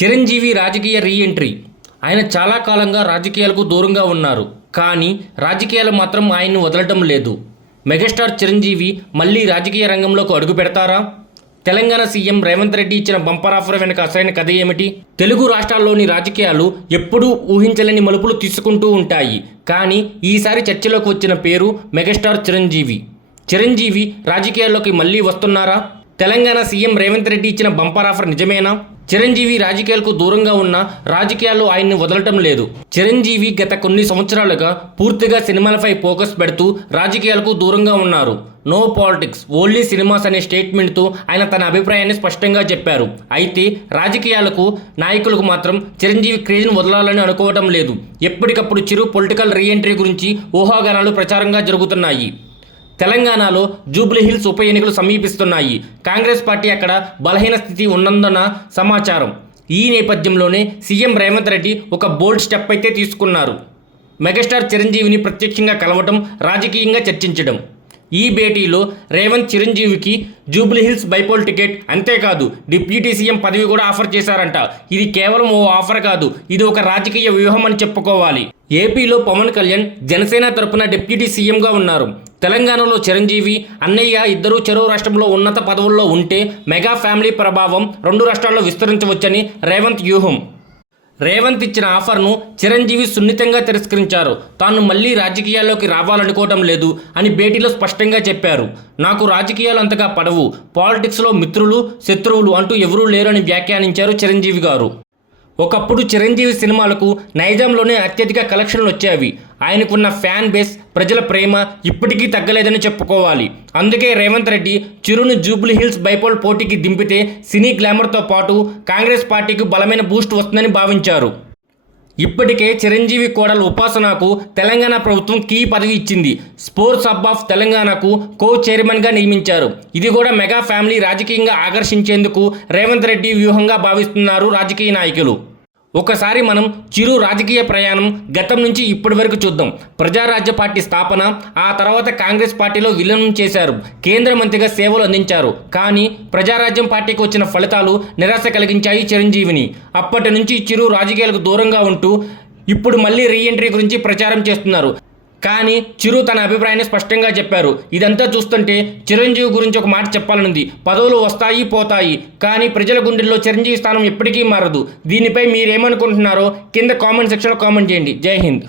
చిరంజీవి రాజకీయ రీఎంట్రీ ఆయన చాలా కాలంగా రాజకీయాలకు దూరంగా ఉన్నారు. కానీ రాజకీయాలు మాత్రం ఆయన్ని వదలటం లేదు. మెగాస్టార్ చిరంజీవి మళ్ళీ రాజకీయ రంగంలోకి అడుగు పెడతారా? తెలంగాణ సీఎం రేవంత్ రెడ్డి ఇచ్చిన బంపర్ ఆఫర్ వెనుక అసలైన కథ ఏమిటి? తెలుగు రాష్ట్రాల్లోని రాజకీయాలు ఎప్పుడూ ఊహించలేని మలుపులు తీసుకుంటూ ఉంటాయి. కానీ ఈసారి చర్చలోకి వచ్చిన పేరు మెగాస్టార్ చిరంజీవి. చిరంజీవి రాజకీయాల్లోకి మళ్ళీ వస్తున్నారా? తెలంగాణ సీఎం రేవంత్ రెడ్డి ఇచ్చిన బంపర్ ఆఫర్ నిజమేనా? చిరంజీవి రాజకీయాలకు దూరంగా ఉన్న రాజకీయాలు ఆయన్ని వదలటం లేదు. చిరంజీవి గత కొన్ని సంవత్సరాలుగా పూర్తిగా సినిమాలపై ఫోకస్ పెడుతూ రాజకీయాలకు దూరంగా ఉన్నారు. నో పాలిటిక్స్ ఓన్లీ సినిమాస్ అనే స్టేట్మెంట్తో ఆయన తన అభిప్రాయాన్ని స్పష్టంగా చెప్పారు. అయితే రాజకీయాలకు నాయకులకు మాత్రం చిరంజీవి క్రేజ్ను వదలాలని అనుకోవటం లేదు. ఎప్పటికప్పుడు చిరు పొలిటికల్ రీఎంట్రీ గురించి ఊహాగానాలు ప్రచారంగా జరుగుతున్నాయి. తెలంగాణలో జూబ్లీహిల్స్ ఉప ఎన్నికలు సమీపిస్తున్నాయి. కాంగ్రెస్ పార్టీ అక్కడ బలహీన స్థితి ఉన్నందున సమాచారం. ఈ నేపథ్యంలోనే సీఎం రేవంత్ రెడ్డి ఒక బోల్డ్ స్టెప్ అయితే తీసుకున్నారు. మెగాస్టార్ చిరంజీవిని ప్రత్యక్షంగా కలవటం రాజకీయంగా చర్చించడం. ఈ భేటీలో రేవంత్ చిరంజీవికి జూబ్లీహిల్స్ బైపోల్ టికెట్ అంతేకాదు డిప్యూటీ సీఎం పదవి కూడా ఆఫర్ చేశారంట. ఇది కేవలం ఓ ఆఫర్ కాదు ఇది ఒక రాజకీయ వ్యూహం అని చెప్పుకోవాలి. ఏపీలో పవన్ కళ్యాణ్ జనసేన తరపున డిప్యూటీ సీఎంగా ఉన్నారు. తెలంగాణలో చిరంజీవి అన్నయ్య ఇద్దరు చెరువు రాష్ట్రంలో ఉన్నత పదవుల్లో ఉంటే మెగా ఫ్యామిలీ ప్రభావం రెండు రాష్ట్రాల్లో విస్తరించవచ్చని రేవంత్ వ్యూహం. రేవంత్ ఇచ్చిన ఆఫర్ను చిరంజీవి సున్నితంగా తిరస్కరించారు. తాను మళ్ళీ రాజకీయాల్లోకి రావాలనుకోవటం లేదు అని భేటీలో స్పష్టంగా చెప్పారు. నాకు రాజకీయాలు అంతగా పడవు. పాలిటిక్స్లో మిత్రులు శత్రువులు అంటూ ఎవరూ లేరని వ్యాఖ్యానించారు చిరంజీవి గారు. ఒకప్పుడు చిరంజీవి సినిమాలకు నైజాంలోనే అత్యధిక కలెక్షన్లు వచ్చేవి. ఆయనకున్న ఫ్యాన్ బేస్ ప్రజల ప్రేమ ఇప్పటికీ తగ్గలేదని చెప్పుకోవాలి. అందుకే రేవంత్ రెడ్డి చిరును జూబ్లీ హిల్స్ బైపోల్ పోటీకి దింపితే సినీ గ్లామర్తో పాటు కాంగ్రెస్ పార్టీకి బలమైన బూస్ట్ వస్తుందని భావించారు. ఇప్పటికే చిరంజీవి కోడలు ఉపాసనకు తెలంగాణ ప్రభుత్వం కీ పదవి ఇచ్చింది. స్పోర్ట్స్ హబ్ ఆఫ్ తెలంగాణకు కో చైర్మన్గా నియమించారు. ఇది కూడా మెగా ఫ్యామిలీ రాజకీయంగా ఆకర్షించేందుకు రేవంత్ రెడ్డి వ్యూహంగా భావిస్తున్నారు రాజకీయ నాయకులు. ఒకసారి మనం చిరు రాజకీయ ప్రయాణం గతం నుంచి ఇప్పటి వరకు చూద్దాం. ప్రజారాజ్య పార్టీ స్థాపన ఆ తర్వాత కాంగ్రెస్ పార్టీలో విలీనం చేశారు. కేంద్ర మంత్రిగా సేవలు అందించారు. కానీ ప్రజారాజ్యం పార్టీకి వచ్చిన ఫలితాలు నిరాశ కలిగించాయి చిరంజీవిని. అప్పటి నుంచి చిరు రాజకీయాలకు దూరంగా ఉంటూ ఇప్పుడు మళ్ళీ రీఎంట్రీ గురించి ప్రచారం చేస్తున్నారు. కానీ చిరు తన అభిప్రాయాన్ని స్పష్టంగా చెప్పారు. ఇదంతా చూస్తుంటే చిరంజీవి గురించి ఒక మాట చెప్పాలనుంది. పదవులు వస్తాయి పోతాయి. కానీ ప్రజల గుండెల్లో చిరంజీవి స్థానం ఎప్పటికీ మారదు. దీనిపై మీరేమనుకుంటున్నారో కింద కామెంట్ సెక్షన్లో కామెంట్ చేయండి. జై హింద్.